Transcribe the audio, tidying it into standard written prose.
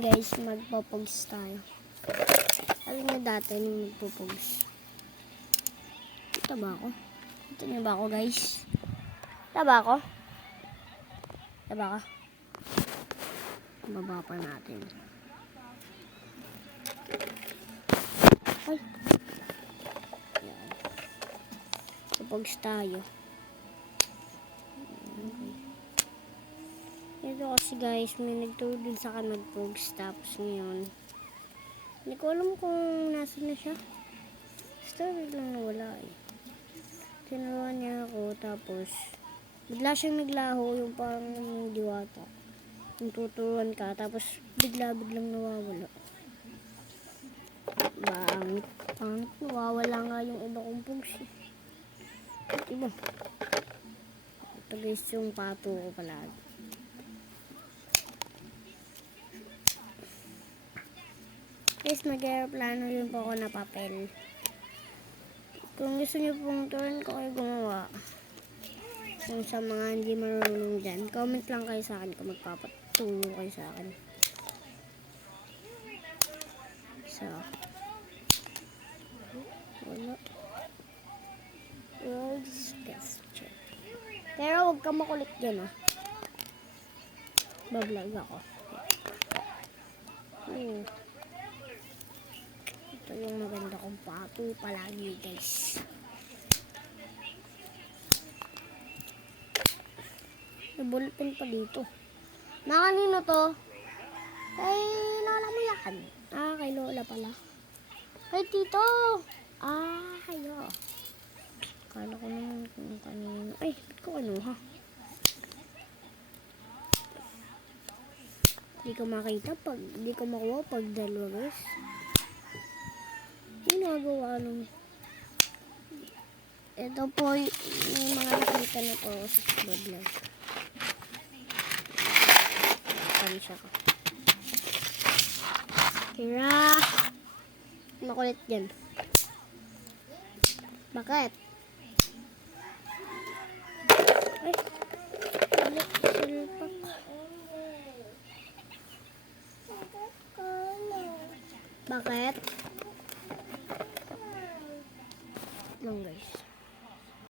guys, magpo-pogs tayo. Alam niyo dati nung magpo-pogs. Ito ba ako? Ito niyo ba ako guys? Ito ba ako? Ito ba ako? Baba pa natin. Ay! Yan. Pogs tayo. Ito kasi guys, may nagturo din sa akin mag-pogs. Tapos ngayon, hindi ko alam kung nasa na siya. Basta biglang nawala eh. Tinuruan niya ako, tapos bigla siyang naglaho, yung parang yung diwata. Yung tuturuan ka, tapos biglang nawawala. Bangit. Nawawala nga yung iba kong pogs eh. Iba. Ito guys, yung pato ko palagi. Guys, mag-aeroplano din po ako na papel. Kung gusto niyo pong turuan ko kayo gumawa, kung sa mga hindi marunong dyan, comment lang kayo sa akin kung magpapaturo kayo sa akin. So, wala. World's best check. Pero huwag ka makulit dyan ah. Bablog ako. Ito yung maganda kong pato palagi guys. May bulletin pa dito. Kanino to? Kay lola mo yan. Kay lola pala. Kay tito. Kayo. Kala ko naman kung kanino. Ay, ba't ko ha? Hindi ko makita pag, hindi ko makuha pag dalawa guys. Ginagawa nung ito po yung mga nakita na po sa vlog. Pansya ka. Kira. Makulit yan. Bakit? Ay. Ulit silpak. Bakit?